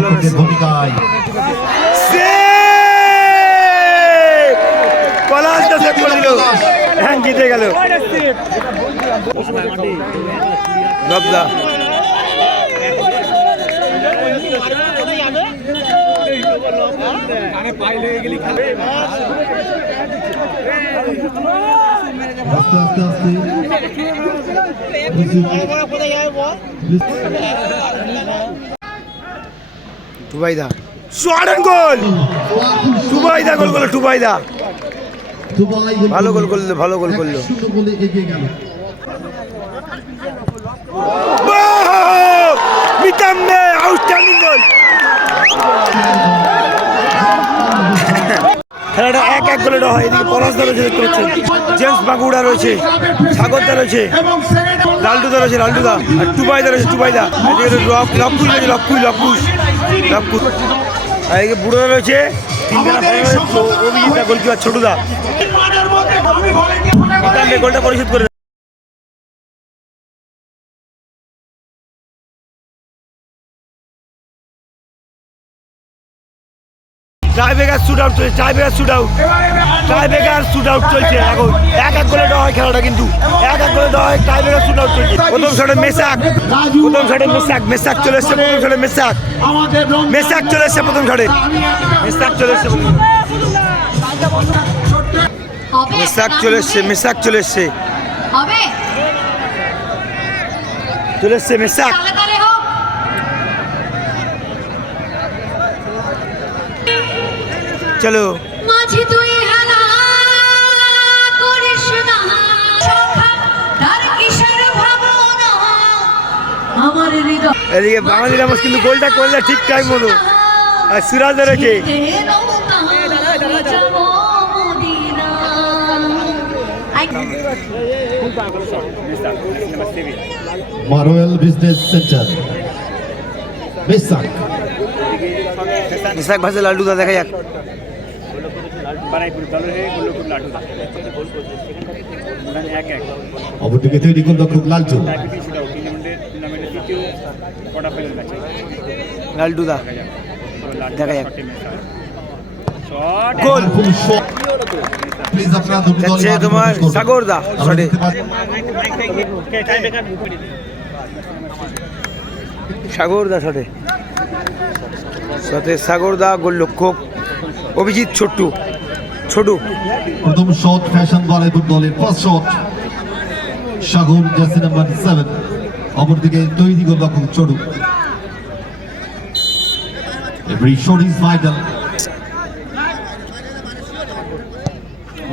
গোলরক্ষকের ভূমিকায় পলাশদা সেভ করে দিল, হ্যাঁ জিতে গেল রবদা। আস্তে আস্তে আস্তে টুবাইদা সোয়ারেন গোল, টুবাইদা গোল করলো, টুবাইদা ভালো গোল করলো, ভালো গোল করলো। বলে এগিয়ে গেল মিতাম্মে আউটস্ট্যান্ডিং গোল। খেলাটা 1-1 গোলে ড্র হয়। এদিকে পলাশদা রয়েছে, দেখতে পাচ্ছেন জেমস বাগুড়া রয়েছে, সাগরদা রয়েছে, লালটুদা রয়েছে, লালটুদা আর টুবাইদা রয়েছে, টুবাইদা। এদিকে লক্কুশ রয়েছে, লক্কুশ আর এদিকে বুড়োদা রয়েছে, অভিজিৎদা গোলকিপার ছোটুদা। মিতাম্মে গোলটা পরিশোধ করে টাইব্রেকার শুট আউট চলছে, টাইব্রেকার শুট আউট চলছে এখন। 1-1 গোলে ড্র হয় খেলাটা, কিন্তু 1-1 গোলে ড্র হয়, টাইব্রেকার শুট আউট চলছে। প্রথম শটে মেসাক চলে এসছে, প্রথম শটে মেসাক চলে এসছে, প্রথম শটে মেসাক চলে এসছে, মেসাক। চলো মাঝে তুই হালা করিস না সখা তার কিসের ভাবনা আমার হৃদয়। এদিকে বাঙালি রামস কিন্তু গোলটা করলে ঠিক টাইম মতো, আর সিরাজ রয়েছে। রয়্যাল বিজনেস সেন্টার মেসাক ভাষা লালটুদা, দেখা যাক। অপরদিকে তৈরি গোলরক্ষক লালটু, লালটুদা দেখা যাক গোল। প্লিজ আপনারা দুটো দল যাচ্ছে তোমার সাগরদা শটে, সাগরদা শটে সাগরদা গোলরক্ষক অভিজিৎ ছোটু। প্রথম শট ফ্যাশন বলিউড দলের ফার্স্ট শট সাগর, জার্সি নাম্বার 7। অপরদিকে তৈরি গোলরক্ষক Chhotu. Every shot is vital.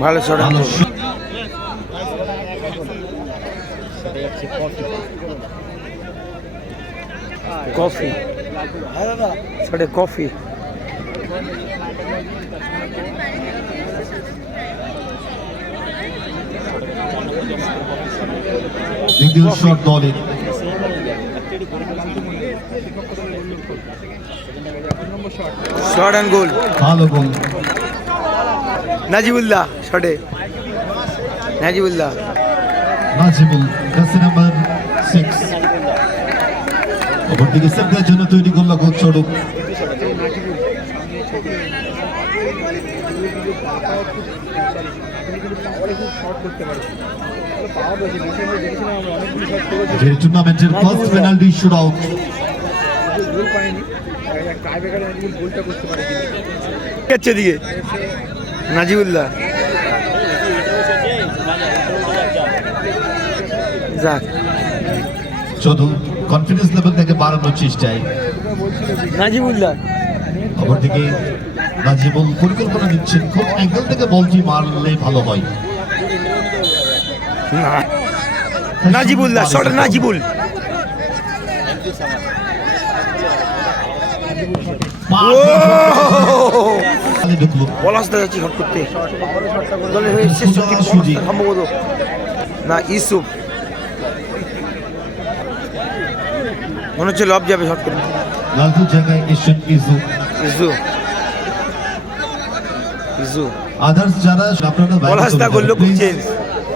ভালো শট, কফি শটে, কফি দ্বিতীয় শট দলের শট অ্যান্ড গোল, ভালো গোল নাজিবুল্লাহ শটে, নাজিবুল জার্সি নাম্বার 6। অপরদিকে সেভদের জন্য তৈরি গোলরক্ষক ছোটু। টুর্নামেন্টের ফার্স্ট পেনাল্টি শুট আউট। দিকে নাজিবুল্লাহ যাক, শুধু কনফিডেন্স লেভেল থেকে বাড়ানোর চেষ্টায় নাজিবুল্লাহ। অপরদিকে নাজিবুল পরিকল্পনা নিচ্ছেন কোন অ্যাঙ্গেল থেকে বলটি মারলে ভালো হয়। নাজিবুল্লাহ শট, নাজিবুল পলাশদা যাচ্ছি ঘট করতে, দলের হয়ে শেষ সম্ভবত না ইউসুফ, মনে হচ্ছে লব যাবে শট করতে। লালটুর জায়গায় এসেছেন ইজু। আদার্স যারা আপনারা পলাশদা করলো চেঞ্জ,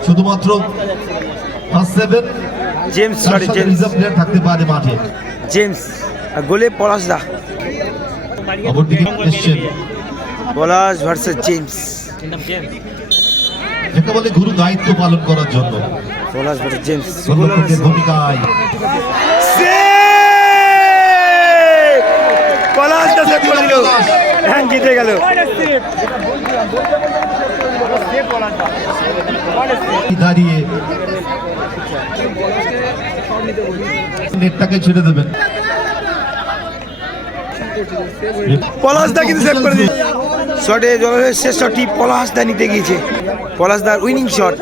শুধুমাত্র ফার্স্ট 7 জেমস রিজার্ভ প্লেয়ার থাকতে পারে মাঠে। জেমস আর গোলে পলাশদা। অপরদিকে এসছেন পলাশ ভার্সেস জেমস। যাকে বলে গুরু দায়িত্ব পালন করার জন্য পলাশ ভার্সেস জেমস। গোলরক্ষকের ভূমিকায় পলাশ দা সেভ করে দিল, হ্যাঁ জিতে গেল। দাঁড়িয়ে নেটটাকে ছেড়ে দেবেন। পলাশ দা কিন্তু সেভ করে দিল। শটে জলের শেষ শটটি পলাশ দা নিতে গিয়েছে। পলাশ দার winning shot,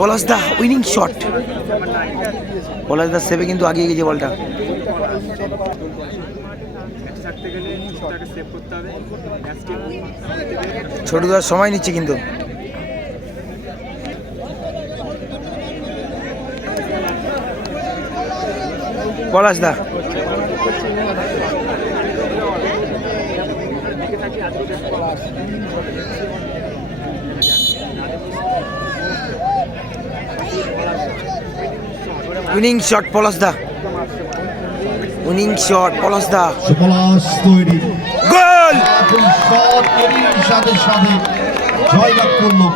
Palash da winning shot. Palash da সেভে কিন্তু আগিয়ে গেছে বলটা। ছোটদার সময় নিচ্ছে কিন্তু। Palash da winning shot Palash da, winning shot Palash da. সুপলাশ তৈরি, গোল! শট তৈরির সাথে সাথে জয়লাভ করলো